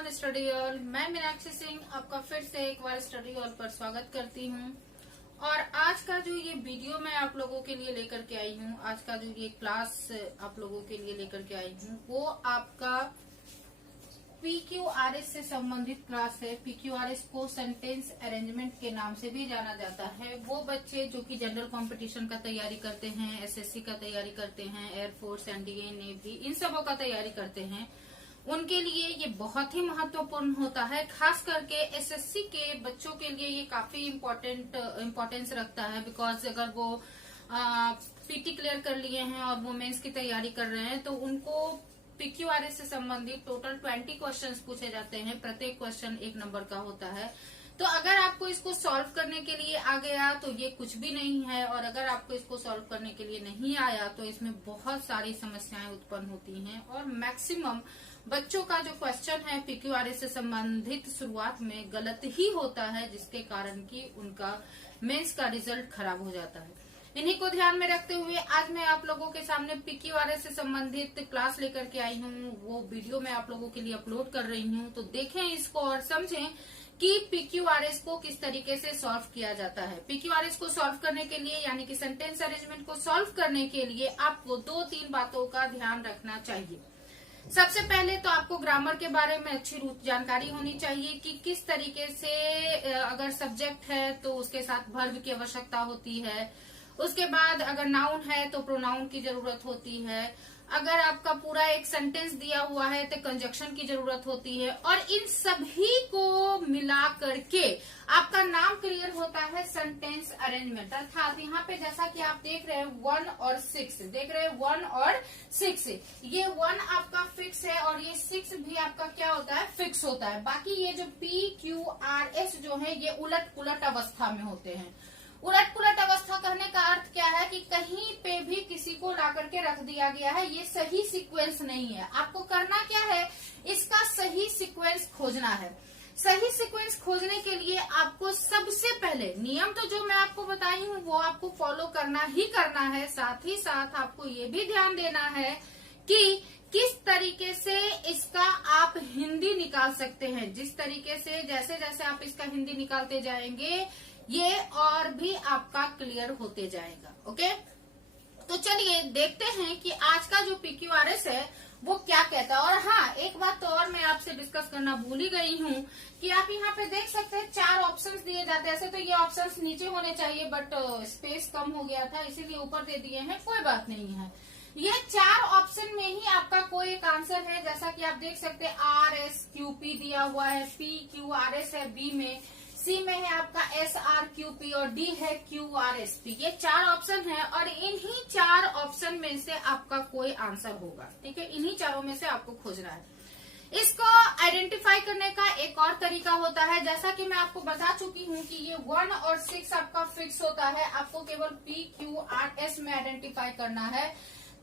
On study hall. मैं मीनाक्षी सिंह आपका फिर से एक बार स्टडी हॉल पर स्वागत करती हूँ। और आज का जो ये वीडियो मैं आप लोगों के लिए लेकर के आई हूँ, आज का जो ये क्लास आप लोगों के लिए लेकर के आई हूँ, वो आपका PQRS से संबंधित क्लास है। PQRS को सेंटेंस अरेंजमेंट के नाम से भी जाना जाता है। वो बच्चे जो कि जनरल कंपटीशन का तैयारी करते हैं, SSC का तैयारी करते हैं, एयरफोर्स, NDA, नेवी, इन सबों का तैयारी करते हैं, उनके लिए ये बहुत ही महत्वपूर्ण होता है। खास करके SSC के बच्चों के लिए ये काफी इम्पोर्टेंस रखता है। बिकॉज अगर वो PT क्लियर कर लिए हैं और वो मेंस की तैयारी कर रहे हैं तो उनको PQRS से संबंधित टोटल 20 क्वेश्चंस पूछे जाते हैं। प्रत्येक क्वेश्चन 1 नंबर का होता है। तो अगर आपको इसको सॉल्व करने के लिए आ गया तो ये कुछ भी नहीं है, और अगर आपको इसको सॉल्व करने के लिए नहीं आया तो इसमें बहुत सारी समस्याएं उत्पन्न होती हैं। और मैक्सिमम बच्चों का जो क्वेश्चन है PQRS से संबंधित शुरुआत में गलत ही होता है, जिसके कारण कि उनका मेंस का रिजल्ट खराब हो जाता है। इन्हीं को ध्यान में रखते हुए आज मैं आप लोगों के सामने PQRS से संबंधित क्लास लेकर के आई हूँ। वो वीडियो मैं आप लोगों के लिए अपलोड कर रही हूँ, तो देखें इसको और समझें कि PQRS को किस तरीके से सॉल्व किया जाता है। PQRS को सॉल्व करने के लिए यानी कि सेंटेंस अरेंजमेंट को सॉल्व करने के लिए आपको 2-3 बातों का ध्यान रखना चाहिए। सबसे पहले तो आपको ग्रामर के बारे में अच्छी जानकारी होनी चाहिए कि किस तरीके से अगर सब्जेक्ट है तो उसके साथ वर्ब की आवश्यकता होती है। उसके बाद अगर नाउन है तो प्रोनाउन की जरूरत होती है। अगर आपका पूरा एक सेंटेंस दिया हुआ है तो कंजक्शन की जरूरत होती है। और इन सभी को मिला करके आपका नाम क्लियर होता है सेंटेंस अरेंजमेंट। अर्थात यहाँ पे जैसा कि आप देख रहे हैं 1 और 6 देख रहे हैं, 1 और 6 ये 1 आपका फिक्स है और ये 6 भी आपका क्या होता है, फिक्स होता है। बाकी ये जो PQRS जो है ये उलट पुलट अवस्था में होते हैं। उलट पुलट अवस्था कहने का अर्थ क्या है कि कहीं पे भी किसी को ला करके रख दिया गया है, ये सही सीक्वेंस नहीं है। आपको करना क्या है, इसका सही सीक्वेंस खोजना है। सही सीक्वेंस खोजने के लिए आपको सबसे पहले नियम तो जो मैं आपको बताई हूँ वो आपको फॉलो करना ही करना है। साथ ही साथ आपको ये भी ध्यान देना है कि किस तरीके से इसका आप हिंदी निकाल सकते हैं। जिस तरीके से जैसे जैसे आप इसका हिंदी निकालते जाएंगे ये और भी आपका क्लियर होते जाएगा। ओके, तो चलिए देखते हैं कि आज का जो PQRS है वो क्या कहता है। और हाँ, एक बात तो और मैं आपसे डिस्कस करना भूल ही गई हूँ कि आप यहाँ पे देख सकते हैं 4 ऑप्शंस दिए जाते हैं। ऐसे तो ये ऑप्शंस नीचे होने चाहिए बट स्पेस कम हो गया था इसीलिए ऊपर दे दिए हैं, कोई बात नहीं है। ये 4 ऑप्शन में ही आपका कोई एक आंसर है। जैसा कि आप देख सकते हैं RSQP दिया हुआ है, PQRS है B में, C में है आपका SRQP और D है QRSP। ये 4 ऑप्शन है और इन्हीं 4 ऑप्शन में से आपका कोई आंसर होगा। ठीक है, इन्हीं चारों में से आपको खोजना है। इसको आइडेंटिफाई करने का एक और तरीका होता है। जैसा कि मैं आपको बता चुकी हूँ कि ये 1 और 6 आपका फिक्स होता है। आपको केवल PQRS में आइडेंटिफाई करना है।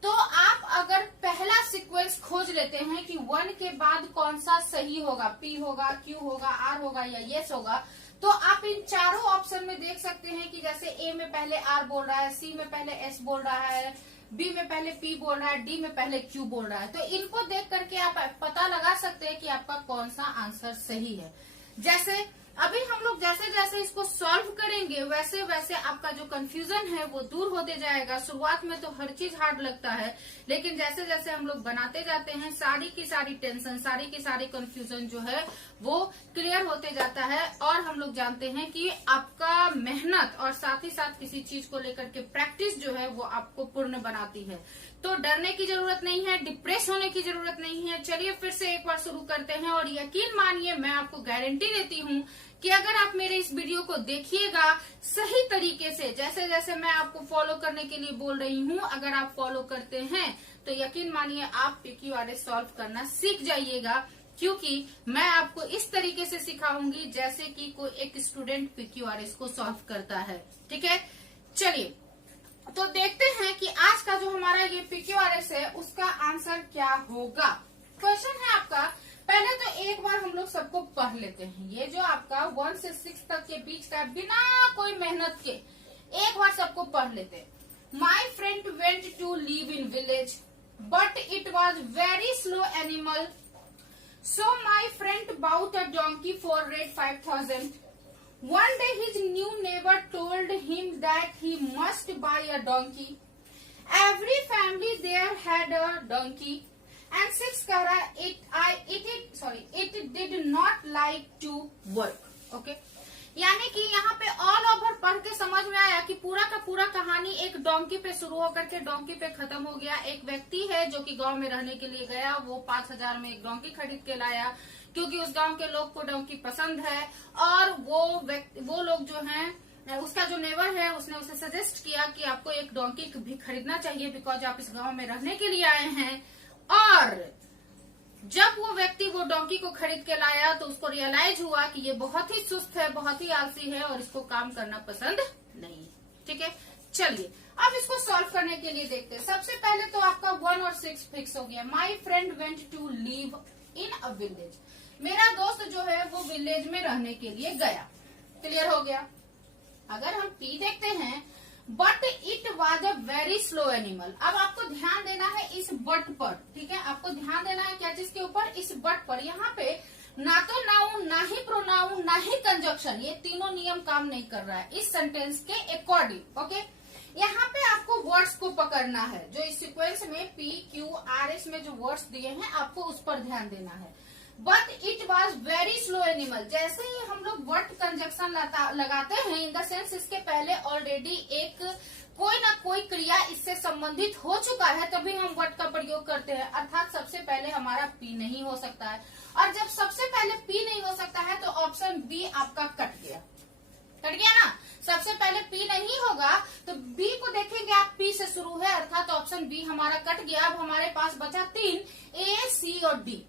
तो आप अगर पहला सीक्वेंस खोज लेते हैं कि 1 के बाद कौन सा सही होगा, P होगा, Q होगा, R होगा या yes होगा, तो आप इन चारों ऑप्शन में देख सकते हैं कि जैसे A में पहले R बोल रहा है, C में पहले S बोल रहा है, B में पहले P बोल रहा है, D में पहले Q बोल रहा है। तो इनको देख करके आप पता लगा सकते हैं कि आपका कौन सा आंसर सही है। जैसे अभी हम लोग जैसे जैसे इसको सॉल्व करेंगे वैसे वैसे आपका जो कंफ्यूजन है वो दूर होते जाएगा। शुरुआत में तो हर चीज हार्ड लगता है, लेकिन जैसे जैसे हम लोग बनाते जाते हैं सारी की सारी टेंशन, सारी की सारी कंफ्यूजन जो है वो क्लियर होते जाता है। और हम लोग जानते हैं कि आपका मेहनत और साथ ही साथ किसी चीज को लेकर के प्रैक्टिस जो है वो आपको पूर्ण बनाती है। तो डरने की जरूरत नहीं है, डिप्रेस होने की जरूरत नहीं है। चलिए फिर से एक बार शुरू करते हैं। और यकीन मानिए मैं आपको गारंटी देती हूँ कि अगर आप मेरे इस वीडियो को देखिएगा सही तरीके से, जैसे जैसे मैं आपको फॉलो करने के लिए बोल रही हूँ, अगर आप फॉलो करते हैं तो यकीन मानिए आप PQRS सॉल्व करना सीख जाइएगा। क्योंकि मैं आपको इस तरीके से सिखाऊंगी जैसे कि कोई एक स्टूडेंट PQRS को सॉल्व करता है। ठीक है, चलिए तो देखते हैं कि आज का जो हमारा ये PQRS है उसका आंसर क्या होगा। क्वेश्चन है आपका, पहले तो एक बार हम लोग सबको पढ़ लेते हैं। ये जो आपका 1 से 6 तक के बीच का बिना कोई मेहनत के एक बार सबको पढ़ लेते हैं। My friend went to live in village but it was very slow animal So my friend bought a donkey for rate 5,000. One day his new neighbor told him that he must buy a donkey. Every family there had a donkey. And 6 कह रहा है it did not like to work. Okay. यानी कि यहाँ पे all over पढ़ के समझ में आया कि पूरा का पूरा कहानी एक डोंकी पे शुरू होकर के डोंकी पे खत्म हो गया। एक व्यक्ति है जो कि गांव में रहने के लिए गया, वो 5,000 में एक डोंकी खरीद के लाया क्योंकि उस गांव के लोग को डोंकी पसंद है। और वो लोग जो हैं, उसका जो नेबर है उसने उसे सजेस्ट किया कि आपको एक डोंकी भी खरीदना चाहिए बिकॉज आप इस गाँव में रहने के लिए आए हैं। और जब वो व्यक्ति वो डोंकी को खरीद के लाया तो उसको रियलाइज हुआ कि ये बहुत ही सुस्त है, बहुत ही आलसी है और इसको काम करना पसंद नहीं है। ठीक है, चलिए अब इसको सॉल्व करने के लिए देखते हैं। सबसे पहले तो आपका 1 और 6 फिक्स हो गया। My friend went to live in a village. मेरा दोस्त जो है वो विलेज में रहने के लिए गया। क्लियर हो गया। अगर हम पी देखते हैं, but it was a very slow animal. अब आपको ध्यान देना है इस बट पर। ठीक है, आपको ध्यान देना है क्या चीज के ऊपर? इस बट पर। यहाँ पे ना तो नाउन, ना ही प्रोनाउन, ना ही कंजक्शन, ये तीनों नियम काम नहीं कर रहा है इस सेंटेंस के अकॉर्डिंग। ओके, यहाँ पे आपको वर्ड्स को पकड़ना है। जो इस सीक्वेंस में पी क्यू आर एस में जो वर्ड्स दिए हैं आपको उस पर ध्यान देना है। But it was very slow animal. जैसे ही हम लोग वर्ड कंजक्शन लगाते हैं, इन द सेंस इसके पहले ऑलरेडी एक कोई ना कोई क्रिया इससे संबंधित हो चुका है, तभी हम वर्ड का प्रयोग करते हैं। अर्थात सबसे पहले हमारा पी नहीं हो सकता है। और जब सबसे पहले पी नहीं हो सकता है तो ऑप्शन बी आपका कट गया ना। सबसे पहले पी नहीं होगा तो बी को देखेंगे आप, पी से शुरू है, अर्थात ऑप्शन बी हमारा कट गया। अब हमारे पास बचा 3, ए सी और डी।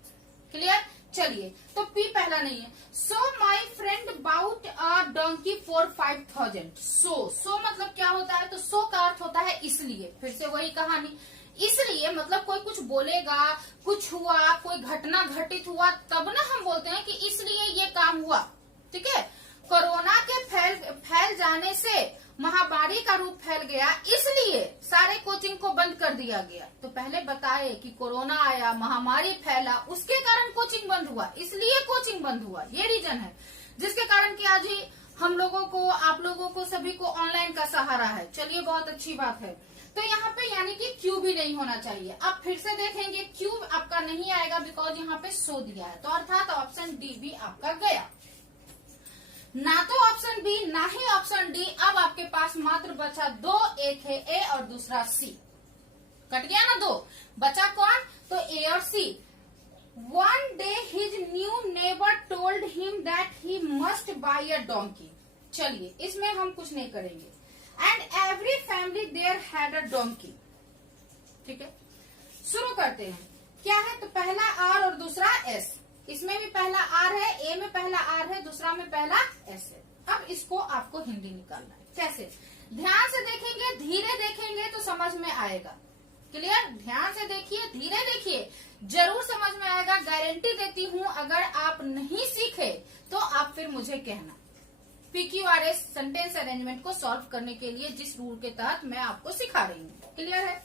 क्लियर। चलिए, तो पी पहला नहीं है। So my friend bought a donkey for 5,000। So मतलब क्या होता है? तो सो का अर्थ होता है इसलिए। फिर से वही कहानी, इसलिए मतलब कोई कुछ बोलेगा, कुछ हुआ, कोई घटना घटित हुआ, तब ना हम बोलते हैं कि इसलिए ये काम हुआ। ठीक है, कोरोना के फैल जाने से महामारी का रूप फैल गया, इसलिए सारे कोचिंग को बंद कर दिया गया। तो पहले बताए कि कोरोना आया, महामारी फैला, उसके कारण कोचिंग बंद हुआ, इसलिए कोचिंग बंद हुआ। ये रीजन है जिसके कारण कि आज ही हम लोगों को, आप लोगों को, सभी को ऑनलाइन का सहारा है। चलिए, बहुत अच्छी बात है। तो यहाँ पे यानी कि क्यू भी नहीं होना चाहिए। अब फिर से देखेंगे, क्यू आपका नहीं आएगा बिकॉज यहाँ पे सो दिया है, तो अर्थात ऑप्शन डी भी आपका गया। ना तो ऑप्शन बी, ना ही ऑप्शन डी। अब आपके पास मात्र बचा 2, एक है ए और दूसरा सी। कट गया ना 2, बचा कौन? तो ए और C. One day his new neighbour told him that he must buy a donkey. चलिए, इसमें हम कुछ नहीं करेंगे। And every family there had a donkey. ठीक है, शुरू करते हैं। क्या है? तो पहला आर और दूसरा एस। इसमें भी पहला आर है, ए में पहला आर है, दूसरा में पहला एस है। अब इसको आपको हिंदी निकालना है। कैसे? ध्यान से देखेंगे, धीरे देखेंगे तो समझ में आएगा। क्लियर। ध्यान से देखिए, धीरे देखिए, जरूर समझ में आएगा, गारंटी देती हूँ। अगर आप नहीं सीखे तो आप फिर मुझे कहना। PQRS सेंटेंस अरेंजमेंट को सॉल्व करने के लिए जिस रूल के तहत मैं आपको सिखा रही हूँ। क्लियर है।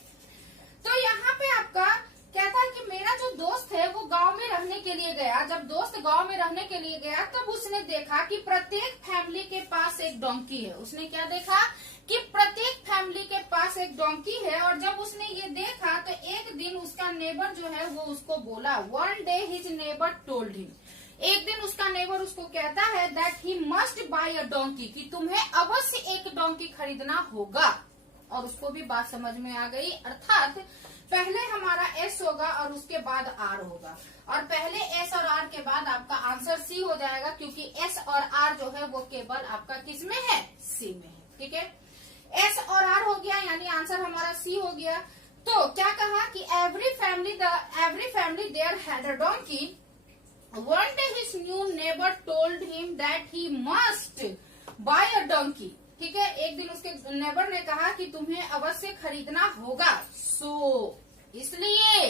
तो यहाँ पे आपका क्या था कि मेरा जो दोस्त है वो गांव में रहने के लिए गया। जब दोस्त गांव में रहने के लिए गया तब उसने देखा कि प्रत्येक फैमिली के पास एक डोंकी है। उसने क्या देखा कि प्रत्येक फैमिली के पास एक डोंकी है। और जब उसने ये देखा तो एक दिन उसका नेबर जो है वो उसको बोला, one day his neighbour told him. एक दिन उसका नेबर उसको कहता है that he must buy a donkey, कि तुम्हें अवश्य एक डोंकी खरीदना होगा। और उसको भी बात समझ में आ गई। अर्थात पहले हमारा एस होगा और उसके बाद आर होगा, और पहले एस और आर के बाद आपका आंसर सी हो जाएगा, क्योंकि एस और आर जो है वो केवल आपका किस में है? सी में है। ठीक है, एस और आर हो गया, यानी आंसर हमारा सी हो गया। तो क्या कहा कि every family there had a donkey. One day his new neighbour told him that he must buy a donkey. ठीक है, एक दिन उसके नेबर ने कहा कि तुम्हें अवश्य खरीदना होगा। सो इसलिए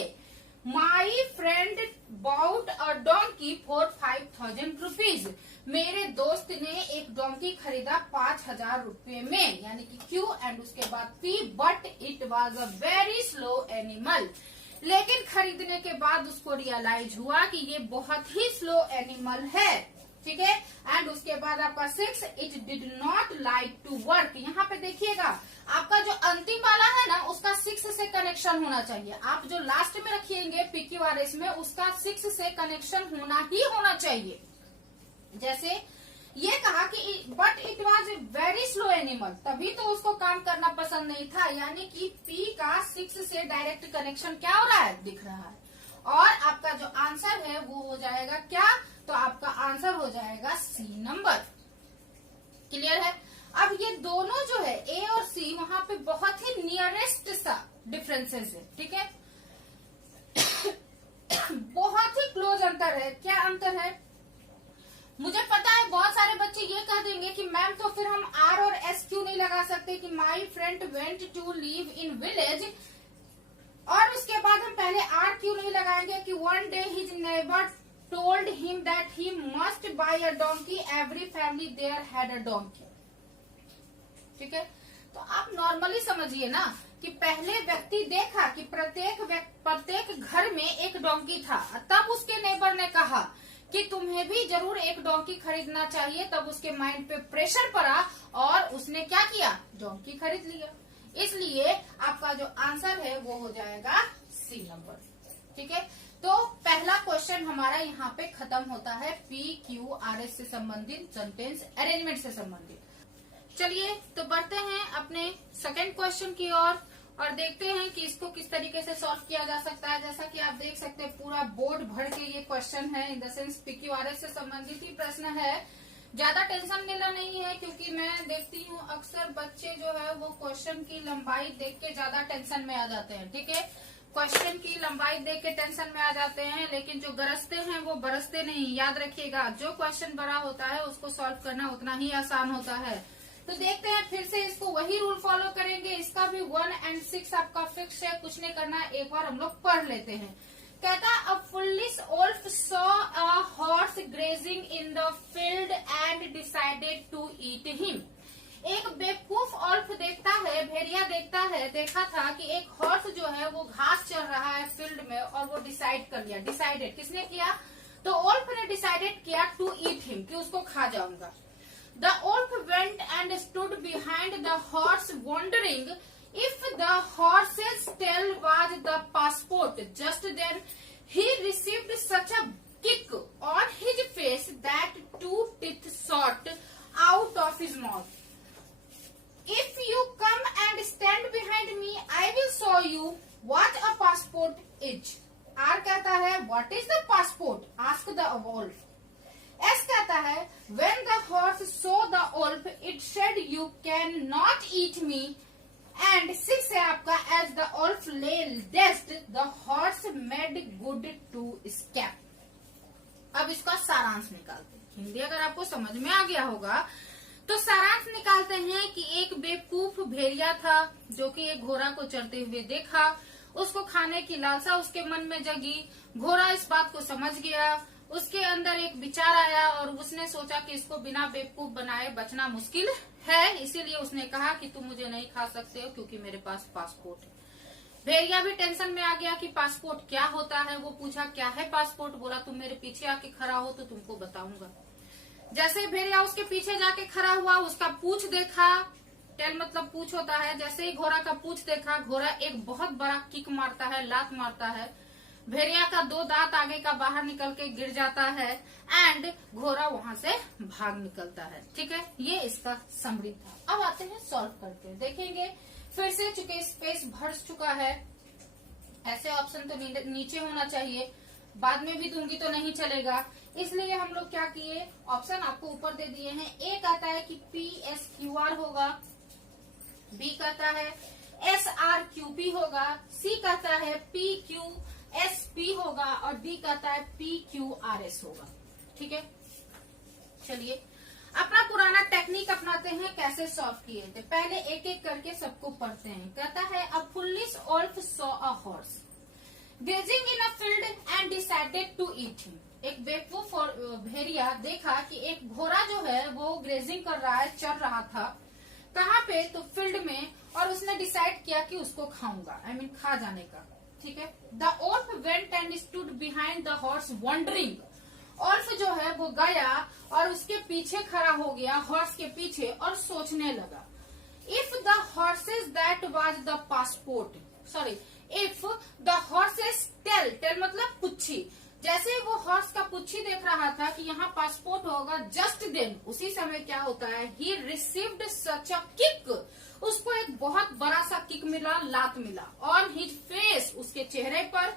my friend bought a donkey for 5,000 rupees. मेरे दोस्त ने एक डोंकी खरीदा 5,000 रुपए में, यानी कि क्यू एंड उसके बाद P. But it was a very slow animal. लेकिन खरीदने के बाद उसको रियलाइज हुआ कि ये बहुत ही स्लो एनिमल है, ठीक है। एंड उसके बाद आपका 6, it did not like to work. यहाँ पे देखिएगा आपका जो अंतिम वाला है ना उसका 6 से कनेक्शन होना चाहिए। आप जो लास्ट में रखिएंगे PQRS में उसका 6 से कनेक्शन होना ही होना चाहिए। जैसे ये कहा कि but it was a very slow animal, तभी तो उसको काम करना पसंद नहीं था, यानी कि P का 6 से डायरेक्ट कनेक्शन क्या हो रहा है, दिख रहा है। और आपका जो आंसर है वो हो जाएगा क्या, तो आपका आंसर हो जाएगा C नंबर। क्लियर है। अब ये दोनों जो है A और C वहां पे बहुत ही नियरेस्ट सा डिफरेंसेस है, ठीक है। बहुत ही क्लोज अंतर है। क्या अंतर है, मुझे पता है बहुत सारे बच्चे ये कह देंगे कि मैम तो फिर हम R और S क्यों नहीं लगा सकते कि my friend went to live in village, और उसके बाद हम पहले R क्यों नहीं लगाएंगे कि one day his neighbour told him that he must buy a donkey, every family there had a donkey. ठीक है, तो आप नॉर्मली समझिए ना कि पहले व्यक्ति देखा कि प्रत्येक घर में एक डोंकी था, तब उसके नेबर ने कहा कि तुम्हें भी जरूर एक डोंकी खरीदना चाहिए, तब उसके माइंड पे प्रेशर पड़ा और उसने क्या किया, डोंकी खरीद लिया। इसलिए आपका जो आंसर है वो हो जाएगा C नंबर। ठीक है, तो पहला क्वेश्चन हमारा यहाँ पे खत्म होता है PQRS से संबंधित, सेंटेंस अरेंजमेंट से संबंधित। चलिए तो बढ़ते हैं अपने सेकंड क्वेश्चन की ओर और देखते हैं कि इसको किस तरीके से सॉल्व किया जा सकता है। जैसा कि आप देख सकते हैं पूरा बोर्ड भर के ये क्वेश्चन है, इन द सेंस PQRS से संबंधित ही प्रश्न है। ज्यादा टेंशन लेना नहीं है, क्योंकि मैं देखती हूँ अक्सर बच्चे जो है वो क्वेश्चन की लंबाई देख के ज्यादा टेंशन में आ जाते हैं। ठीक है, क्वेश्चन की लंबाई देख के टेंशन में आ जाते हैं, लेकिन जो गरजते हैं वो बरसते नहीं। याद रखिएगा, जो क्वेश्चन बड़ा होता है उसको सॉल्व करना उतना ही आसान होता है। तो देखते हैं फिर से, इसको वही रूल फॉलो करेंगे। इसका भी 1 और 6 आपका फिक्स है, कुछ नहीं करना है, एक बार हम लोग पढ़ लेते हैं। कहता a foolish wolf saw a horse grazing in the field and decided to eat him. एक बेवकूफ वुल्फ देखता है, भेड़िया देखा था कि एक हॉर्स जो है वो घास चल रहा है फील्ड में, और वो डिसाइड कर लिया। डिसाइडेड किसने किया, तो वुल्फ ने डिसाइडेड किया टू ईट हिम, कि उसको खा जाऊंगा। The wolf went and stood behind the horse, wondering if the horse's tail was the passport. Just then, he received such a kick on his face that 2 teeth shot out of his mouth. If you come and stand behind me, I will show you what a passport is. R कहता है, what is the passport? Ask the wolf. S कहता है, when the horse saw the wolf, it said you cannot eat me. And 6 है आपका, as the wolf lay dead, the horse made good to escape. अब इसका सारांश निकालते हैं। हिंदी अगर आपको समझ में आ गया होगा तो सारांश निकालते हैं कि एक बेवकूफ भेड़िया था जो कि एक घोड़ा को चढ़ते हुए देखा, उसको खाने की लालसा उसके मन में जगी। घोड़ा इस बात को समझ गया, उसके अंदर एक विचार आया और उसने सोचा कि इसको बिना बेवकूफ बनाए बचना मुश्किल है, इसीलिए उसने कहा कि तुम मुझे नहीं खा सकते हो क्योंकि मेरे पास पासपोर्ट है। भेड़िया भी टेंशन में आ गया कि पासपोर्ट क्या होता है। वो पूछा क्या है पासपोर्ट, बोला तुम मेरे पीछे आके खड़ा हो तो तुमको बताऊंगा। जैसे भेड़िया उसके पीछे जाके खड़ा हुआ, उसका पूछ देखा, टेल मतलब पूछ होता है। जैसे ही घोड़ा का पूछ देखा, घोड़ा एक बहुत बड़ा किक मारता है, लात मारता है। भेड़िया का 2 दांत आगे का बाहर निकल के गिर जाता है एंड घोड़ा वहां से भाग निकलता है। ठीक है, ये इसका समरी था। अब आते हैं सॉल्व करते हैं, देखेंगे फिर से, चूंकि स्पेस भर चुका है, ऐसे ऑप्शन तो नीचे होना चाहिए, बाद में भी दूंगी तो नहीं चलेगा, इसलिए हम लोग क्या किए, ऑप्शन आपको ऊपर दे दिए हैं। ए कहता है कि PSQR होगा, बी कहता है SRQP होगा, सी कहता है PQSP होगा और डी कहता है PQRS होगा। ठीक है, चलिए अपना पुराना टेक्निक अपनाते हैं, कैसे सॉल्व किए थे। पहले एक एक करके सबको पढ़ते हैं। कहता है a foolish wolf saw a horse grazing in a field and decided to eat him. एक बेवकूफ भेड़िया देखा कि एक घोड़ा जो है वो ग्रेजिंग कर रहा है, चल रहा था, कहाँ पे, तो फील्ड में, और उसने डिसाइड किया कि उसको खाऊंगा, I mean खा जाने का। ठीक है। The wolf went and stood behind the horse wondering. Wolf जो है वो गया और उसके पीछे खड़ा हो गया, हॉर्स के पीछे, और सोचने लगा। If the horses that was the passport, sorry, if the horses tail मतलब पुच्छी, जैसे वो हॉर्स का पुच्छी देख रहा था कि यहाँ पासपोर्ट होगा, जस्ट देन उसी समय क्या होता है, ही रिसीव्ड सच अ किक, उसको एक बहुत बड़ा सा किक मिला, लात मिला, ऑन हिज फेस, उसके चेहरे पर,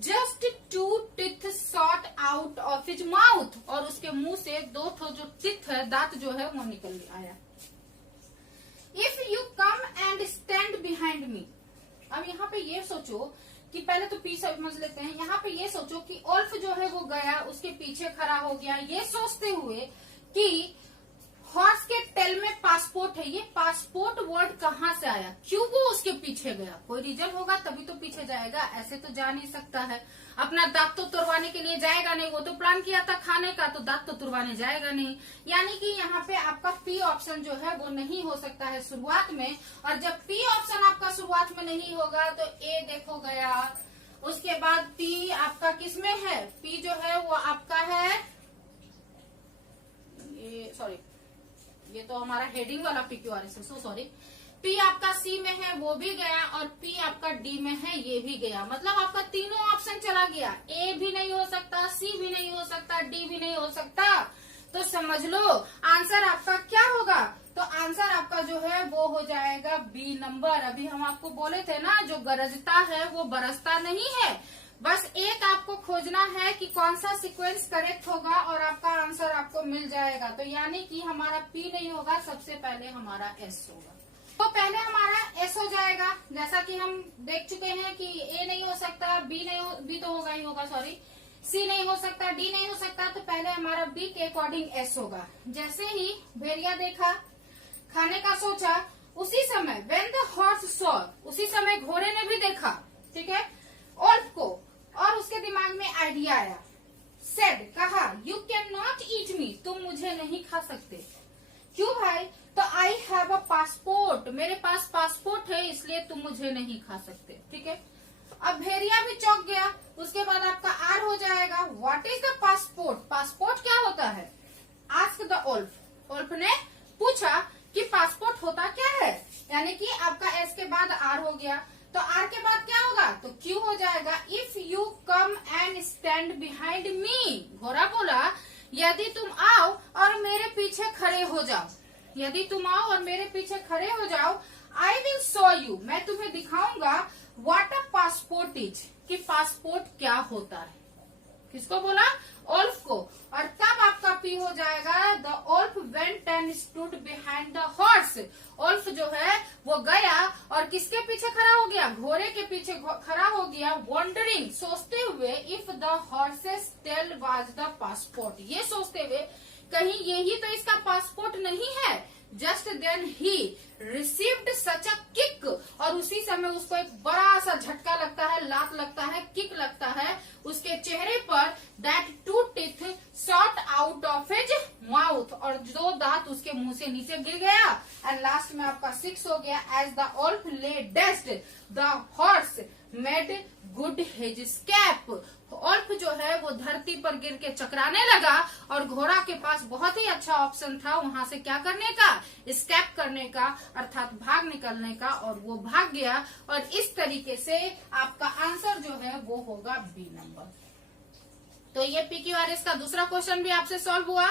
just 2 teeth shot out of his mouth, और उसके मुंह से 2 जो टीथ है, दांत जो है वो निकल आया। If you come and stand behind me, अब यहाँ पे ये सोचो कि पहले तो पी समझ लेते हैं। यहाँ पे ये सोचो कि ओल्फ जो है वो गया, उसके पीछे खड़ा हो गया, ये सोचते हुए कि हॉर्स के टेल में पासपोर्ट है, ये पासपोर्ट वर्ड कहाँ से आया, क्यों वो उसके पीछे गया, कोई रीजन होगा तभी तो पीछे जाएगा, ऐसे तो जा नहीं सकता है। अपना दांत तो तुड़वाने के लिए जाएगा नहीं, वो तो प्लान किया था खाने का, तो दांत तो तुड़वाने जाएगा नहीं। यानी कि यहाँ पे आपका पी ऑप्शन जो है वो नहीं हो सकता है शुरुआत में, और जब पी ऑप्शन आपका शुरुआत में नहीं होगा तो ए देखो गया, उसके बाद पी आपका किसमें है, पी जो है वो आपका है, ये सॉरी, ये तो हमारा हेडिंग वाला PQRS है, सो सॉरी, पी आपका सी में है वो भी गया, और पी आपका डी में है ये भी गया, मतलब आपका तीनों ऑप्शन चला गया, ए भी नहीं हो सकता, सी भी नहीं हो सकता, डी भी नहीं हो सकता। तो समझ लो आंसर आपका क्या होगा, तो आंसर आपका जो है वो हो जाएगा बी नंबर। अभी हम आपको बोले थे ना, जो गरजता है वो बरसता नहीं है, बस एक आपको खोजना है कि कौन सा सीक्वेंस करेक्ट होगा और आपका आंसर आपको मिल जाएगा। तो यानी कि हमारा पी नहीं होगा, सबसे पहले हमारा एस होगा। तो पहले हमारा एस हो जाएगा, जैसा कि हम देख चुके हैं कि ए नहीं हो सकता, बी तो होगा ही होगा, सॉरी, सी नहीं हो सकता, डी नहीं हो सकता, तो पहले हमारा बी के अकॉर्डिंग एस होगा। जैसे ही भेड़िया देखा, खाने का सोचा, उसी समय व्हेन द हॉर्स सॉ, उसी समय घोड़े ने भी देखा, ठीक है, ओल्फ को, और उसके दिमाग में आइडिया आया, सेड कहा, यू कैन नॉट ईट मी, तुम मुझे नहीं खा सकते। क्यों भाई, तो आई हैव अ पासपोर्ट, मेरे पास पासपोर्ट है इसलिए तुम मुझे नहीं खा सकते, ठीक है। अब भेड़िया भी चौंक गया, उसके बाद आपका आर हो जाएगा, what is the passport, passport क्या होता है, आस्क द ओल्फ, ओल्फ ने पूछा कि पासपोर्ट होता क्या है, यानी कि आपका एस के बाद आर हो गया, तो आर के बाद क्या होगा, तो क्यू हो जाएगा। If you come and stand behind me, घोड़ा बोला यदि तुम आओ और मेरे पीछे खड़े हो जाओ, यदि तुम आओ और मेरे पीछे खड़े हो जाओ, आई विल शो यू, मैं तुम्हें दिखाऊंगा, व्हाट अ पासपोर्ट इज, कि पासपोर्ट क्या होता है। किसको बोला, ओल्फ को, और तब आपका पी हो जाएगा, the wolf went and stood behind the horse, wolf जो है वो गया और किसके पीछे खड़ा हो गया, घोड़े के पीछे खड़ा हो गया, वॉन्डरिंग, सोचते हुए, if the horses tail was the passport, ये सोचते हुए कहीं यही तो इसका पासपोर्ट नहीं है। Just then he received such a kick, और उसी समय उसको एक बड़ा सा झटका लगता है, लात लगता है, किक लगता है उसके चेहरे पर, that 2 teeth shot out of his mouth, और 2 दांत उसके मुंह से नीचे गिर गया, एंड लास्ट में आपका 6 हो गया। एज द ओल्फ ले डेस्ड the horse made good his escape, wolf जो है वो धरती पर गिर के चकराने लगा, और घोड़ा के पास बहुत ही अच्छा ऑप्शन था वहां से क्या करने का, स्कैप करने का, अर्थात भाग निकलने का, और वो भाग गया, और इस तरीके से आपका आंसर जो है वो होगा बी नंबर। तो ये PQRS का दूसरा क्वेश्चन भी आपसे सॉल्व हुआ।